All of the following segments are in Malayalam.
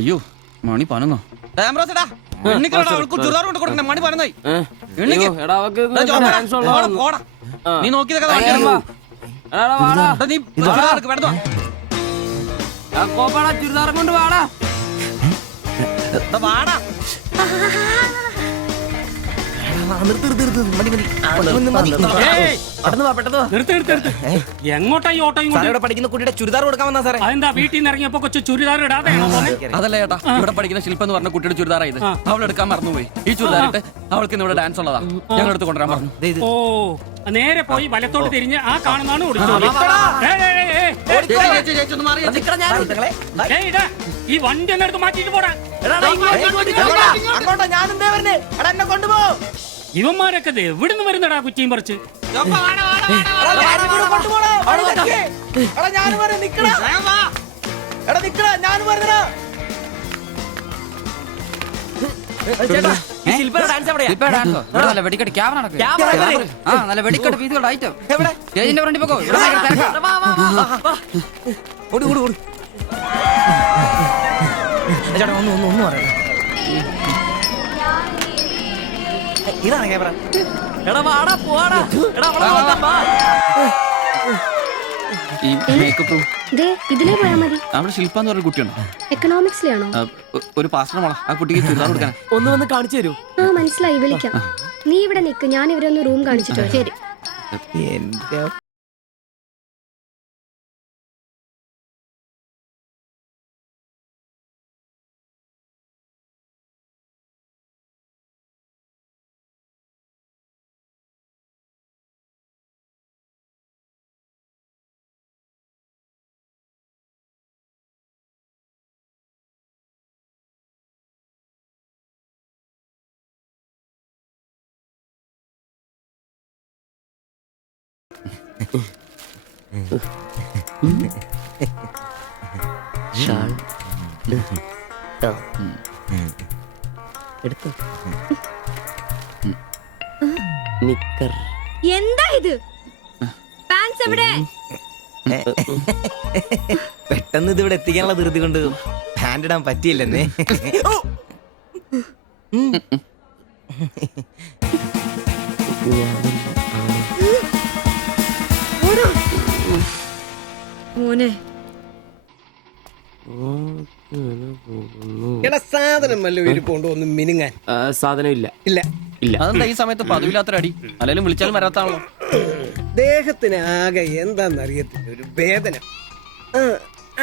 അയ്യോ മണി പനന്നോ മണി പനന്നായി നീ നോക്കിയതൊക്കെ ചുരിദാറും കൊണ്ട് വാടാ വാടാ എങ്ങോട്ടാ ഈ ഓട്ടോയും പഠിക്കുന്ന കുട്ടിയുടെ ചുരിദാർ കൊടുക്കാമെന്നാ സാറേ. അതെന്താ വീട്ടിൽ നിന്ന് ഇറങ്ങിയപ്പോ കൊച്ചു ചുരിദാർ ഇടാതെ അതല്ല ചേട്ടാ, ഇവിടെ പഠിക്കുന്ന ശില്പ എന്ന് പറഞ്ഞ കുട്ടിയുടെ ചുരിദാറായത്. അവൾ എടുക്കാൻ മറന്നുപോയി. ഈ ചുരിദാറിട്ട് അവൾക്ക് ഇന്ന് ഇവിടെ ഡാൻസ് ഉള്ളതാ. ഞങ്ങൾ എടുത്ത് കൊണ്ടുവരാൻ പറഞ്ഞു. ഓ നേരെ പോയി വലത്തോട്ട് തിരിഞ്ഞ് ആ കാണുന്നതാണ് ഈ വണ്ടി എന്നെ എടുത്ത് മാറ്റിട്ട് പോടാ. ഇവന്മാരൊക്കെ എവിടുന്ന് വരുന്നടാ കുറ്റിയും പറിച്ച്. വെടിക്കെട്ട് ക്യാമറ നല്ല വെടിക്കെട്ട് പീസുകളുടെ ഐറ്റം സ്റ്റേജിന്റെ ഫ്രണ്ടിൽ പോകോ. ഒന്നും പറയാം. ഇതാണ് ക്യാമറ. എടാ വാടാ പോവാടാ. ഈ മേക്കപ്പ് ഇതിലേ പോയാ മതി. അവിടെ ശില്പ എന്ന് പറഞ്ഞ കുട്ടിയുണ്ടോ? എക്കണോമിക്സിലാണോ? ഒരു പാസ്റ്റർ മോളാ. ആ കുട്ടിക്ക് ചുരിദാർ കൊടുക്കാൻ ഒന്ന് വന്ന് കാണിച്ചു തരൂ. ആ മനസ്സിലായി, വിളിക്കാം. നീ ഇവിടെ നിക്ക്, ഞാൻ ഇവരൊന്ന് റൂം കാണിച്ചിട്ടോ. ശരി. എന്താ ഇത്? പാൻസ് എവിടെ? പെട്ടെന്ന് ഇതിവിടെ എത്തിക്കാനുള്ള ധൃതി കൊണ്ട് ഹാൻഡ് ഇടാൻ പറ്റിയില്ലെന്നേ. മോനെ സാധനം വല്ല ഇരിപ്പുണ്ടോ ഒന്ന് മിനുങ്ങാൻ? സാധനം ഇല്ല. ഇല്ല ഇല്ല. അതെന്താ ഈ സമയത്ത് പതിവില്ലാത്തൊരടി? അല്ലെങ്കിലും വിളിച്ചാലും വരാത്താണല്ലോ. ദേഹത്തിന് ആകെ എന്താന്നറിയത്തില്ല, ഒരു വേദന,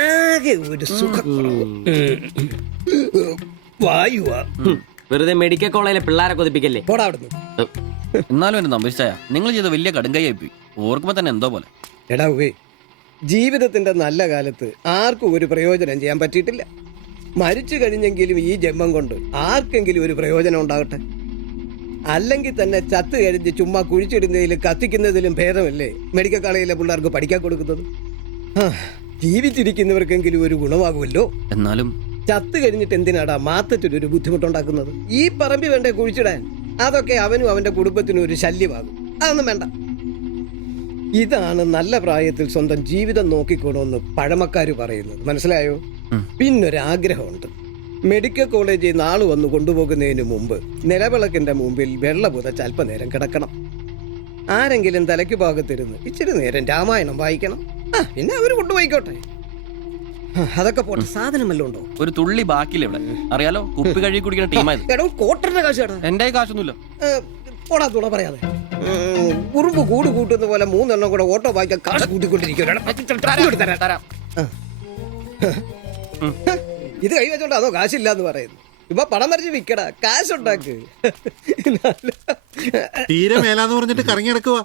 ആകെ ഒരു സുഖം. വായുവാ. വെറുതെ മെഡിക്കൽ കോളേജിലെ പിള്ളേരെ കൊതിപ്പിക്കല്ലേ. പോടാ അവിടുന്ന്. എന്നാലും എന്നെ നമ്പിച്ചായ നിങ്ങൾ ചെയ്ത വലിയ കടുങ്കയായി പോയി. ഓർക്കുമ്പോ തന്നെ എന്തോ പോലെ. എടാ ഉവേ, ജീവിതത്തിന്റെ നല്ല കാലത്ത് ആർക്കും ഒരു പ്രയോജനം ചെയ്യാൻ പറ്റിയിട്ടില്ല. മരിച്ചു കഴിഞ്ഞെങ്കിലും ഈ ജന്മം കൊണ്ട് ആർക്കെങ്കിലും ഒരു പ്രയോജനം ഉണ്ടാകട്ടെ. അല്ലെങ്കിൽ തന്നെ ചത്ത് കഴിഞ്ഞ് ചുമ്മാ കുഴിച്ചിടുന്നതിലും കത്തിക്കുന്നതിലും ഭേദമല്ലേ മെഡിക്കൽ കോളേജിലെ പിള്ളേർക്ക് പഠിക്കാൻ കൊടുക്കുന്നത്. ജീവിച്ചിരിക്കുന്നവർക്കെങ്കിലും ഒരു ഗുണമാകുമല്ലോ. എന്നാലും ചത്ത് കഴിഞ്ഞിട്ട് എന്തിനാടാ മാത്തത്തിനൊരു ബുദ്ധിമുട്ടുണ്ടാക്കുന്നത്? ഈ പറമ്പി വേണ്ടേ കുഴിച്ചിടാൻ? അതൊക്കെ അവനും അവന്റെ കുടുംബത്തിനും ഒരു ശല്യമാകും. അതൊന്നും വേണ്ട. ഇതാണ് നല്ല പ്രായത്തിൽ സ്വന്തം ജീവിതം നോക്കിക്കോണമെന്ന് പഴമക്കാര് പറയുന്നത്. മനസ്സിലായോ? പിന്നൊരാഗ്രഹമുണ്ട്. മെഡിക്കൽ കോളേജിൽ നാള് വന്ന് കൊണ്ടുപോകുന്നതിന് മുമ്പ് നിലവിളക്കിന്റെ മുമ്പിൽ വെള്ള പുതച്ച് അല്പനേരം കിടക്കണം. ആരെങ്കിലും തലയ്ക്ക് ഭാഗത്തിരുന്ന് ഇച്ചിരി നേരം രാമായണം വായിക്കണം. പിന്നെ അവര് കൊണ്ടുപോയിക്കോട്ടെ. അതൊക്കെ പോട്ടെ, സാധനം വല്ലതും ഉണ്ടോ? ഒരു തുള്ളി ബാക്കിയില്ല ഇവിടെ. അറിയാലോ, കുപ്പി കഴുകി കുടിക്കുന്ന ടീമായത്. എടോ കോട്ടറിന്റെ കാശ് കേട്ടോ. എന്റെ കാശൊന്നുമില്ല. പോടാ തുള പറയാതെ. ഉറുമ്പ് കൂട് കൂട്ടുന്ന പോലെ 3 എണ്ണം കൂടെ ഓട്ടോ വായിക്കാൻ കാശ് കൂട്ടിക്കൊണ്ടിരിക്കും. ഇത് കൈവച്ചോണ്ട് അതോ കാശില്ലാന്ന് പറയുന്നു. ഇപ്പൊ പണം മറിച്ച് വിൽക്കടാ, കാശുണ്ടാക്ക്. തീരെ മേലാന്ന് പറഞ്ഞിട്ട് കറങ്ങി കിടക്കുക.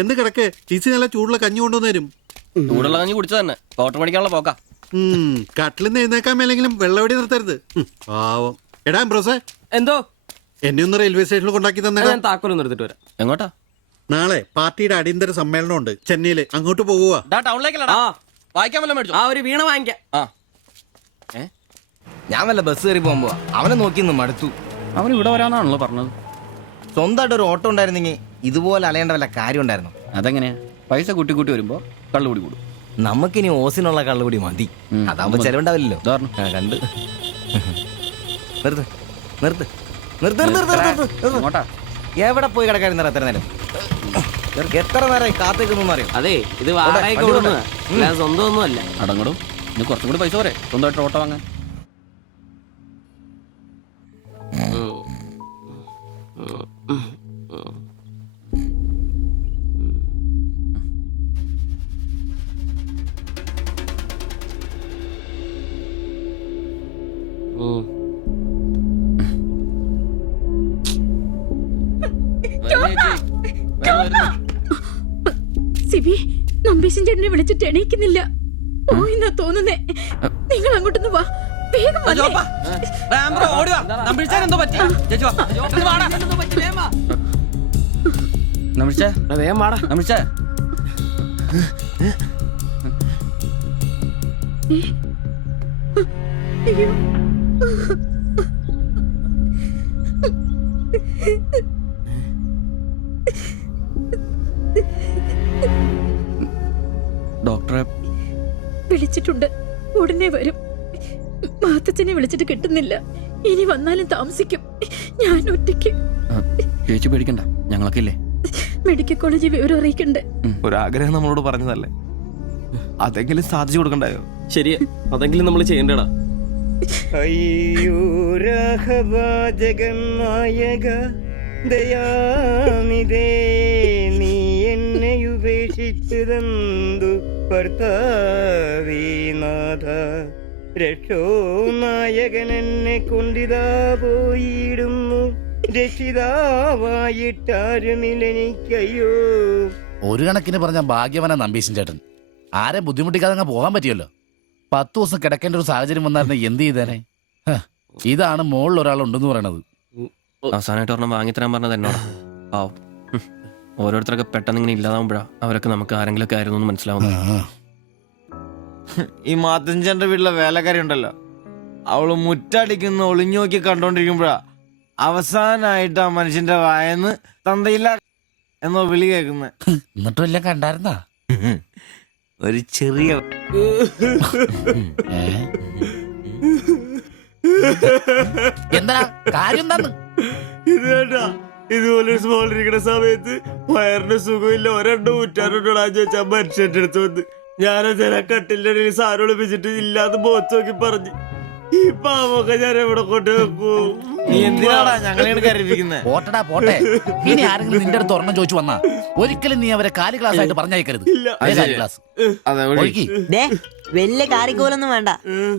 എന്ത് കിടക്ക്? ടീസി നല്ല ചൂടുള്ള കഞ്ഞി കൊണ്ടുവന്നേരും. ചൂടുള്ള കഞ്ഞി കുടിച്ചു തന്നെ കോട്ടർ മേടിക്കാനുള്ള പോക്കാ. കട്ടിലിന്ന് എഴുന്നേക്കാൻ മേലെങ്കിലും വെള്ളവടി നിർത്തരുത്. പാവം. എടാ ബ്രോസേ, എന്തോ എന്നെ ഒന്ന് റെയിൽവേ സ്റ്റേഷനിൽ കൊണ്ടാക്കി തന്നെ. താക്കോലും നിർത്തിട്ട് വരാം. എങ്ങോട്ടാ? നാളെ പാർട്ടിയുടെ അടിയന്തര സമ്മേളനം ഉണ്ട് ചെന്നൈയില്. അങ്ങോട്ട് പോകുക. ടൗണിലേക്കല്ല വായിക്കാൻ വല്ല മേടിച്ചു. ആ ഒരു വീണ വാങ്ങിക്കാം. ഞാൻ വല്ല ബസ് കയറി പോകുമ്പോ അവനെ നോക്കിന്ന് മടുത്തു. അവൻ ഇവിടെ വരാന്നാണല്ലോ പറഞ്ഞത്. സ്വന്തമായിട്ട് ഒരു ഓട്ടോ ഉണ്ടായിരുന്നെങ്കിൽ ഇതുപോലെ അലയേണ്ട വല്ല കാര്യം ഉണ്ടായിരുന്നു. അതെങ്ങനെയാ? പൈസ കൂട്ടി കൂട്ടി വരുമ്പോ കള്ളുകൂടി കൂടും. നമുക്കിനി ഓസിനുള്ള കള്ളുകൂടി മതി. അതാവുമ്പോ ചെലവുണ്ടാവില്ലല്ലോ. ഉദാഹരണം കണ്ട് നിർത്ത് നിർത്ത് നിർത്ത് നിർത്ത് നിർത്ത് നിർത്ത്. അങ്ങോട്ടാ എവിടെ പോയി കിടക്കാരുന്ന എത്ര നേരം എത്ര നേരമായി കാത്തേക്കൊന്നും അറിയാം. അതെ ഇത് വാടകയ്ക്ക് കൊടുക്കുന്നതാ, അല്ലാതെ സ്വന്തം ഒന്നും അല്ല. അടങ്ങടും ഇനി കുറച്ചും കൂടി പൈസ പോരെ സ്വന്തമായിട്ട് ഓട്ടോ വാങ്ങാൻ. സിബി, നമ്പീശൻ ചേട്ടനെ വിളിച്ചിട്ട് എണീക്കുന്നില്ല. പോയിന്നാ തോന്നുന്നേ. നിങ്ങൾ അങ്ങോട്ടൊന്ന് വാ, വേഗം വന്നേ. വേഗം വാടാ. അയ്യോ. ഡോക്ടറെ വിളിച്ചിട്ടുണ്ട്, ഉടനെ വരും. മാത്തച്ഛനെ വിളിച്ചിട്ട് കിട്ടുന്നില്ല. ഇനി വന്നാലും താമസിക്കും. ഞാൻ ഒറ്റയ്ക്ക്. ചേച്ചി പേടിക്കണ്ട, ഞങ്ങളൊക്കെ ഇല്ലേ. മെഡിക്കൽ കോളേജിൽ വിവരം അറിയിക്കണ്ടേ. ഒരാഗ്രഹം നമ്മളോട് പറഞ്ഞതല്ലേ, അതെങ്കിലും സാധിച്ചു കൊടുക്കണ്ടായോ? ശരിയാ, അതെങ്കിലും നമ്മൾ ചെയ്യണ്ടടാ. അയ്യോ രാഘവാജകനായക ദയാനിതേ, നീ എന്നെ ഉപേക്ഷിച്ചതെന്തു ഭർത്താവീനാഥ. രക്ഷോ നായകൻ എന്നെ കൊണ്ടിതാ പോയിടുന്നു, രക്ഷിതാവായിട്ടാരുമില്ലെനിക്കയ്യോ. ഒരു കണക്കിന് പറഞ്ഞ ഭാഗ്യവനാ നമ്പീശൻ ചേട്ടൻ. ആരെ ബുദ്ധിമുട്ടിക്കാതെ അങ്ങ് പോകാൻ പറ്റിയല്ലോ. 10 ദിവസം കിടക്കേണ്ട ഒരു സാഹചര്യം വന്നായിരുന്നു എന്ത് ചെയ്തേനെ. ഇതാണ് മുകളിൽ ഒരാളുണ്ടെന്ന് പറയണത്. അവസാനമായിട്ട് ഒരെണ്ണം വാങ്ങിത്തരാൻ പറഞ്ഞത് എന്നോടാ. ആവും ഓരോരുത്തരൊക്കെ പെട്ടെന്ന് ഇങ്ങനെ ഇല്ലാതാവുമ്പോഴാ അവരൊക്കെ നമുക്ക് ആരെങ്കിലൊക്കെ ആയിരുന്നു എന്ന് മനസ്സിലാവുന്നത്. ഈ മാത്തഞ്ചന്റെ വീട്ടിലെ വേലക്കാരി ഉണ്ടല്ലോ, അവള് മുറ്റടിക്കുന്ന ഒളിഞ്ഞു നോക്കി കണ്ടോണ്ടിരിക്കുമ്പോഴാ അവസാനായിട്ട് ആ മനുഷ്യന്റെ വായന്ന് തന്തയില്ല എന്നോ വിളി കേൾക്കുന്നത്. എന്നിട്ടും എല്ലാം കണ്ടായിരുന്നാ? ഒരു ചെറിയ എന്താ കാര്യം എന്താന്ന്? ഇത് വേണ്ട, ഇതുപോലെ സ്മോളിരിക്കുന്ന സമയത്ത് വയറിന് സുഖമില്ല, ഒരെണ്ണം ഊറ്റാറുണ്ടോടാ ചോദിച്ചാ മനുഷ്യന്റെ അടുത്ത് വന്ന് ഞാനതിനെ കട്ടിലിന്റെ ഇടയിൽ സാരം ഒളിപ്പിച്ചിട്ട് ഇല്ലാതെ മുഖത്ത് നോക്കി പറഞ്ഞു, ഈ പാവൊക്കെ ഞാൻ എവിടെ കൊണ്ട് വെക്കൂ? നീ എന്തിനാടാ ഞങ്ങളെയാണ് കരയിപ്പിക്കുന്നത്? പോട്ടടാ പോട്ടെ. ഇനി ആരെങ്കിലും നിന്റെ അടുത്ത് ഒരെണ്ണം ചോദിച്ചു വന്നാ ഒരിക്കലും നീ അവരെ കാലി ക്ലാസ് ആയിട്ട് പറഞ്ഞയക്കരുത്. ക്ലാസ് ഒഴുകി. വലിയ കാര്യക്കോലൊന്നും വേണ്ട,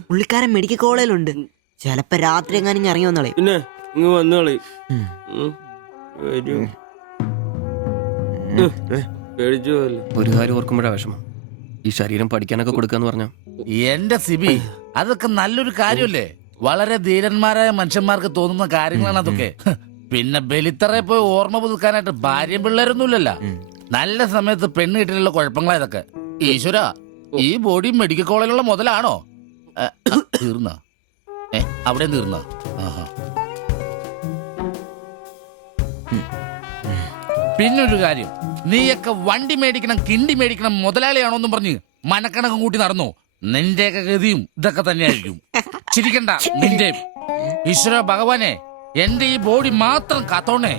പുള്ളിക്കാരൻ മെഡിക്കൽ കോളേജിലുണ്ട്. ചിലപ്പോ രാത്രി എങ്ങാനും ഇറങ്ങി വന്നോളെ. പിന്നെ ഇങ്ങ് വന്നോളി. ഒരു കാര്യം ഓർക്കുമ്പോഴാ വിഷമം, ഈ ശരീരം പഠിക്കാനൊക്കെ കൊടുക്കാന്ന് പറഞ്ഞ. എന്റെ സിബി, അതൊക്കെ നല്ലൊരു കാര്യമല്ലേ. വളരെ ധീരന്മാരായ മനുഷ്യന്മാർക്ക് തോന്നുന്ന കാര്യങ്ങളാണ് അതൊക്കെ. പിന്നെ ബലിത്തറെ പോയി ഓർമ്മ പുതുക്കാനായിട്ട് ഭാര്യയും പിള്ളേരൊന്നുമില്ലല്ലോ. നല്ല സമയത്ത് പെണ്ണ് കിട്ടിയുള്ള കുഴപ്പങ്ങളാ ഇതൊക്കെ. ഈശ്വര, ഈ ബോഡി മെഡിക്കൽ കോളേജിലുള്ള മുതലാണോ? തീർന്ന അവിടെ തീർന്ന. പിന്നൊരു കാര്യം, നീയൊക്കെ വണ്ടി മേടിക്കണം, കിണ്ടി മേടിക്കണം, മുതലാളിയാണോന്നും പറഞ്ഞ് മനക്കണക്കും കൂട്ടി നടന്നു. നിന്റെയൊക്കെ ഗതിയും ഇതൊക്കെ തന്നെയായിരിക്കും. ചിരിക്കണ്ട നിന്റെ. ഈശ്വര ഭഗവാനെ, എന്റെ ഈ ബോഡി മാത്രം കാത്തോണേ.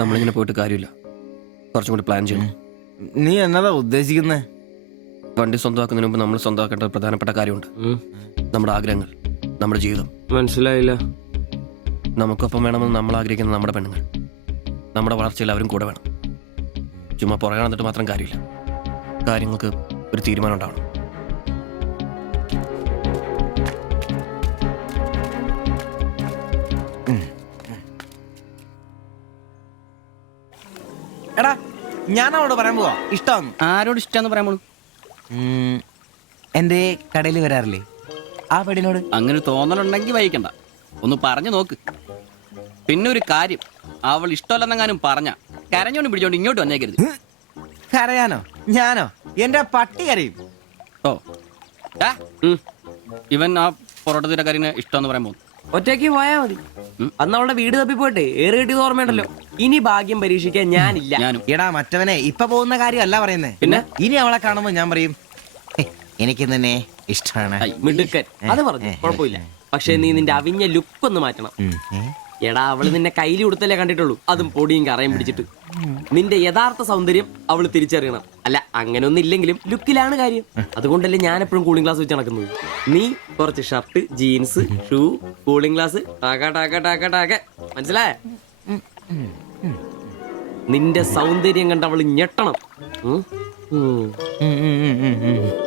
നമ്മളിങ്ങനെ പോയിട്ട് കാര്യമില്ല, കുറച്ചും കൂടി പ്ലാൻ ചെയ്യണം. നീ എന്നതാ ഉദ്ദേശിക്കുന്നേ? വണ്ടി സ്വന്തമാക്കുന്നതിന് മുമ്പ് നമ്മൾ സ്വന്തമാക്കേണ്ട ഒരു പ്രധാനപ്പെട്ട കാര്യമുണ്ട്. നമ്മുടെ ആഗ്രഹങ്ങൾ, നമ്മുടെ ജീവിതം. മനസ്സിലായില്ല. നമുക്കൊപ്പം വേണമെന്ന് നമ്മൾ ആഗ്രഹിക്കുന്ന നമ്മുടെ പെണ്ണുങ്ങൾ. നമ്മുടെ വളർച്ചയിൽ അവരും കൂടെ വേണം. ചുമ്മാ പുറകെ നടന്നിട്ട് മാത്രം കാര്യമില്ല. കാര്യങ്ങൾക്ക് ഒരു തീരുമാനം ഉണ്ടാവണം. എടാ, ഞാൻ അവളോട് പറയാൻ പോവാ ഇഷ്ടം. ആരോട് ഇഷ്ടമെന്ന് പറയാൻ പോണു? എന്റെ കടയിൽ വരാറില്ലേ ആ പെടിനോട്? അങ്ങനെ തോന്നലുണ്ടെങ്കിൽ വഹിക്കണ്ട, ഒന്ന് പറഞ്ഞു നോക്ക്. പിന്നെ ഒരു കാര്യം, അവൾ ഇഷ്ടമല്ലെന്നെങ്ങാനും പറഞ്ഞ കരഞ്ഞോണ്ട് പിടിച്ചോണ്ട് ഇങ്ങോട്ട് വന്നേക്കരുത്. കരയാനോ? ഞാനോ? എന്റെ പട്ടി കരയും. ഓ ഇവൻ ആ പൊറോട്ടത്തിന്റെ കാര്യം ഇഷ്ടമെന്ന് പറയാൻ പോകുന്നു. ഒറ്റയ്ക്ക് പോയാ മതി. അന്ന് അവളുടെ വീട് തപ്പി പോയിട്ട് ഏറ് കിട്ടിയത് ഓർമ്മയുണ്ടല്ലോ. ഇനി ഭാഗ്യം പരീക്ഷിക്കാൻ ഞാനില്ല. ഞാനും. എടാ മറ്റവനെ ഇപ്പൊ പോകുന്ന കാര്യമല്ല പറയുന്നേ. പിന്നെ? ഇനി അവളെ കാണുമ്പോ ഞാൻ പറയും എനിക്ക് നിന്നെ ഇഷ്ടമാണ്. മിടുക്കൻ അത് പറഞ്ഞു, കുഴപ്പമില്ല. പക്ഷെ നീ നിന്റെ അവിഞ്ഞ ലുക്ക് ഒന്ന് മാറ്റണം. എടാ അവള് നിന്നെ കയ്യിൽ കൊടുത്തല്ലേ കണ്ടിട്ടുള്ളൂ, അതും പൊടിയും കറയും പിടിച്ചിട്ട്. നിന്റെ യഥാർത്ഥ സൗന്ദര്യം അവള് തിരിച്ചറിയണം. അല്ല അങ്ങനെയൊന്നും ഇല്ലെങ്കിലും ലുക്കിലാണ് കാര്യം. അതുകൊണ്ടല്ലേ ഞാൻ എപ്പോഴും കൂളിംഗ് ഗ്ലാസ് വെച്ച് നടക്കുന്നത്. നീ കുറച്ച് shirt, jeans, shoe, cooling glass, മനസ്സിലായ? നിന്റെ സൗന്ദര്യം കണ്ട് അവള് ഞെട്ടണം.